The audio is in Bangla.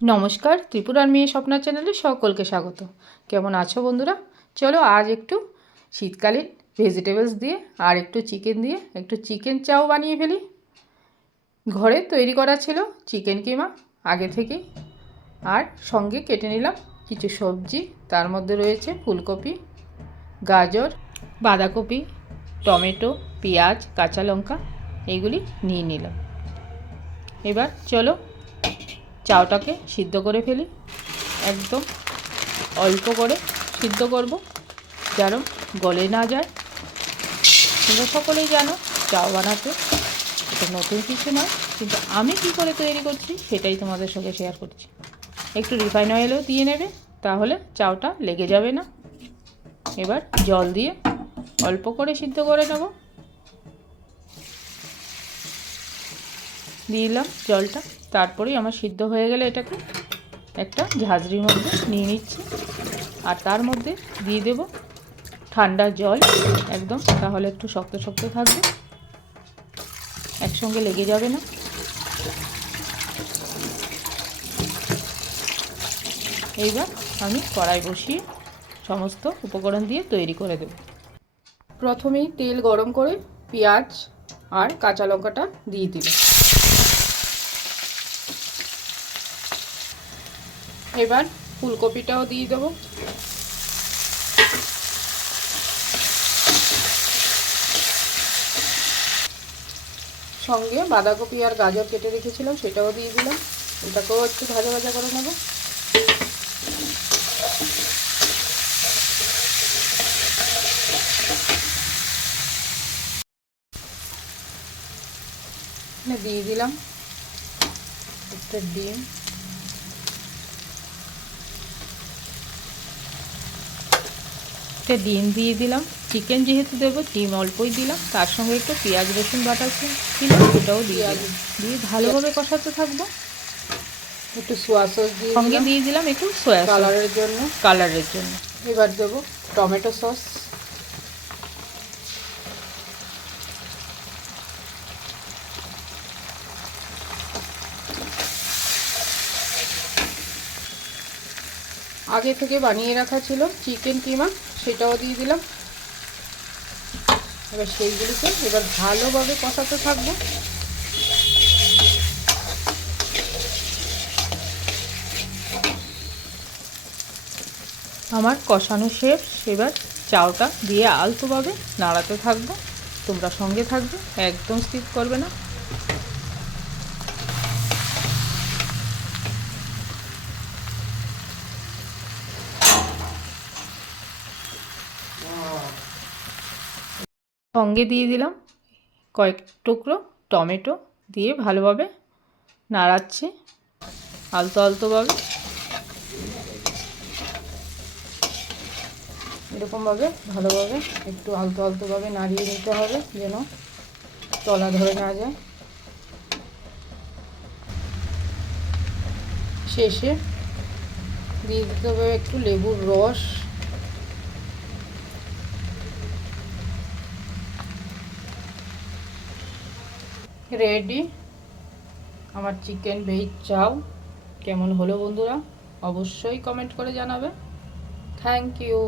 নমস্কার, ত্রিপুরার মেয়ে স্বপ্না চ্যানেলে সকলকে স্বাগত। কেমন আছো বন্ধুরা? চলো আজ একটু শীতকালীন ভেজিটেবলস দিয়ে আর একটু চিকেন দিয়ে একটু চিকেন চাও বানিয়ে ফেলি। ঘরে তৈরি করা ছিল চিকেন কিমা আগে থেকেই, আর সঙ্গে কেটে নিলাম কিছু সবজি। তার মধ্যে রয়েছে ফুলকপি, গাজর, বাঁধাকপি, টমেটো, পেঁয়াজ, কাঁচা লঙ্কা, এইগুলি নিয়ে নিলাম। এবার চলো চাউটাকে সিদ্ধ করে ফেলি। একদম অল্প করে সিদ্ধ করব যেন গলে না যায়। তোমরা সকলেই জানো চাউ বানাতে এটা নতুন কিছু নয়, কিন্তু আমি কী করে তৈরি করছি সেটাই তোমাদের সঙ্গে শেয়ার করছি। একটু রিফাইন অয়েলও দিয়ে নেবে, তাহলে চাউটা লেগে যাবে না। এবার জল দিয়ে অল্প করে সিদ্ধ করে নেব। দিয়ে দিলাম জলটা। তারপরেই আমার সিদ্ধ হয়ে গেলে এটাকে একটা ঝাঁঝরির মধ্যে নিয়ে নিচ্ছি, আর তার মধ্যে দিয়ে দেব ঠান্ডা জল একদম, তাহলে একটু শক্ত শক্ত থাকবে, একসঙ্গে লেগে যাবে না। এইবার আমি কড়াই বসিয়ে সমস্ত উপকরণ দিয়ে তৈরি করে দেব। প্রথমেই তেল গরম করে পেঁয়াজ আর কাঁচা লঙ্কাটা দিয়ে দিল। এবার ফুলকপিটাও দিয়ে দেবো। সঙ্গে বাঁধাকপি আর গাজর কেটে রেখেছিলাম সেটাও দিয়ে দিলাম। এটাকেও একটু ভাজা ভাজা করে নেব। দিয়ে দিলাম একটা ডিম, ডিম দিয়ে দিলাম। চিকেন যেহেতু দেবো ডিম অল্পই দিলাম, তার সঙ্গে একটু পেঁয়াজ রসুন বাটা ছিল সেটাও দিয়ে ভালোভাবে কষাতে থাকবো। একটু সোয়া সস দিয়ে সঙ্গে দিয়ে দিলাম একটু সোয়া কালারের জন্য। এবার দেবো টমেটো সস। আগে থেকে বানিয়ে রাখা ছিল চিকেন কিমা, সেটাও দিয়ে দিলাম। এবার সেইগুলিকে এবার ভালোভাবে কষাতে থাকবো। আমার কষানো শেষ। এবার চাউটা দিয়ে আলতোভাবে নাড়াতে থাকবো। তোমরা সঙ্গে থাকবে, একদম স্কিপ করবে না। সঙ্গে দিয়ে দিলাম কয়েক টুকরো টমেটো, দিয়ে ভালোভাবে নাড়াচ্ছি আলতোভাবে। এরকমভাবে ভালোভাবে একটু আলতোভাবে নাড়িয়ে নিতে হবে যেন তলা ধরে না যায়। শেষে দিয়ে দিতে হবে একটু লেবুর রস। রেডি আমার চিকেন ভেজ চাউ। কেমন হলো বন্ধুরা অবশ্যই কমেন্ট করে জানাবে। Thank you.